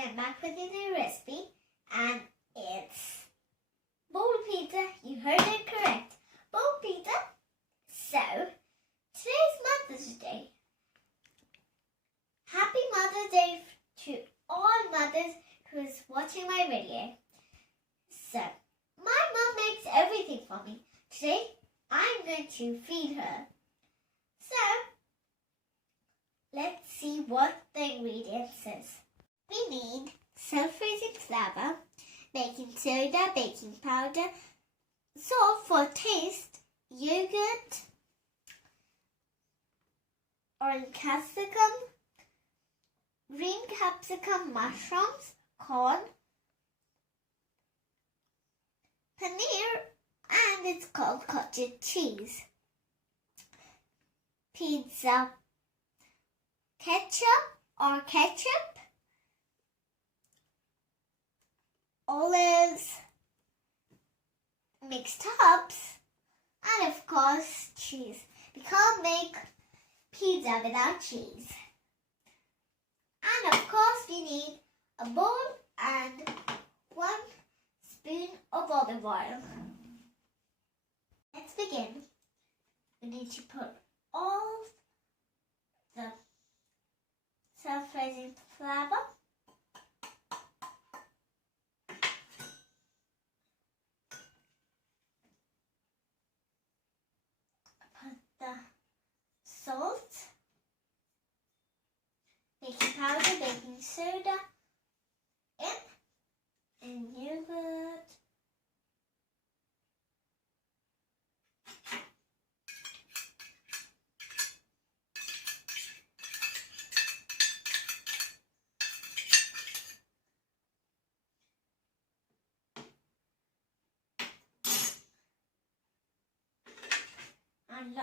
Today I'm back with a new recipe and it's bowl pizza. You heard it correct. Bowl pizza. So, today's Mother's Day. Happy Mother's Day to all mothers who is watching my video. So, my mom makes everything for me. Today, I'm going to feed her. So, let's see what the ingredients is. We need self-raising flour, baking soda, baking powder, salt for taste, yogurt, orange capsicum, green capsicum, mushrooms, corn, paneer, and it's called cottage cheese, pizza ketchup, olives, mixed herbs, and of course cheese. We can't make pizza without cheese. And of course we need a bowl and 1 spoon of olive oil. Let's begin. We need to put all the self-raising flour, put the salt, baking powder, baking soda in, and yogurt, and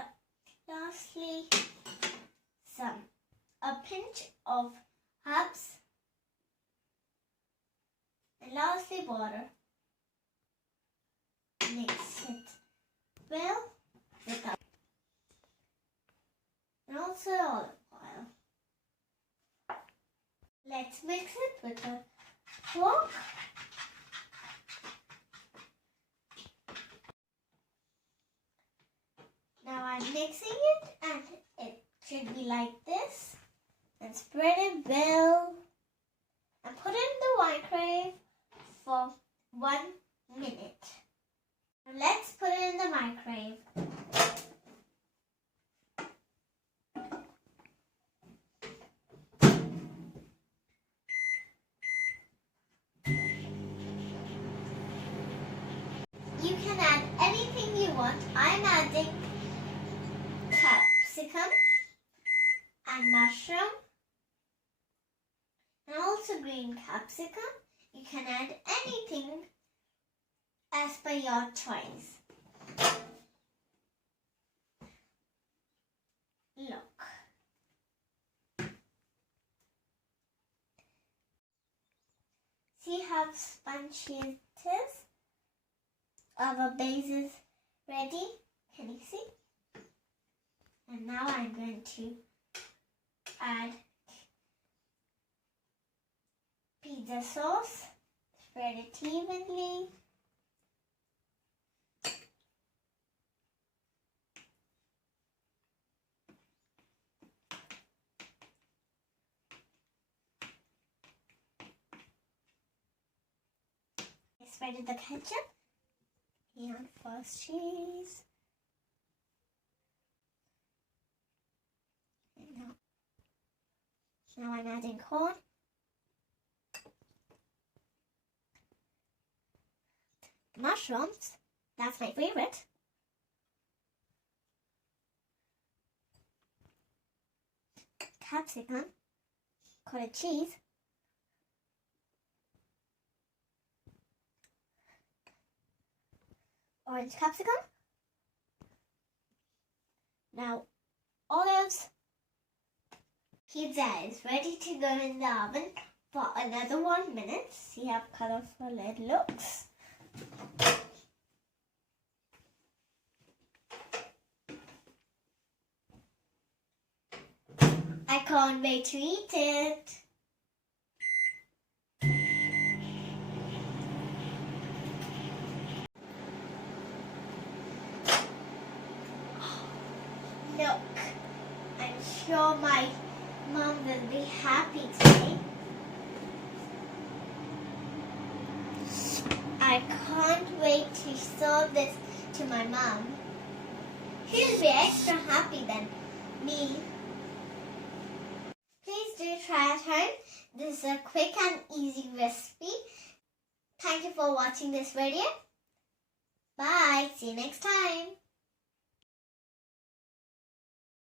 lastly a pinch of herbs, and lastly water. Mix it well with that, and also olive oil. Let's mix it with a fork. Now I'm mixing it and it should be like this. And spread it well and put it in the microwave for 1 minute. Now let's put it in the microwave. You can add anything you want. I'm adding capsicum and mushroom and also green capsicum. You can add anything as per your choice. Look. See how spongy it is? Our base is ready. Can you see? And now I'm going to add pizza sauce, spread it evenly. I spread the ketchup and first cheese. And now I'm adding corn. Mushrooms, that's my favorite. Capsicum, cottage cheese, orange capsicum. Now, olives. Pizza is ready to go in the oven for another 1 minute. See how colorful it looks. I can't wait to eat it. Look, I'm sure my mom will be happy today. I can't wait to serve this to my mom. She'll be extra happy than me. Please do try at home. This is a quick and easy recipe. Thank you for watching this video. Bye. See you next time.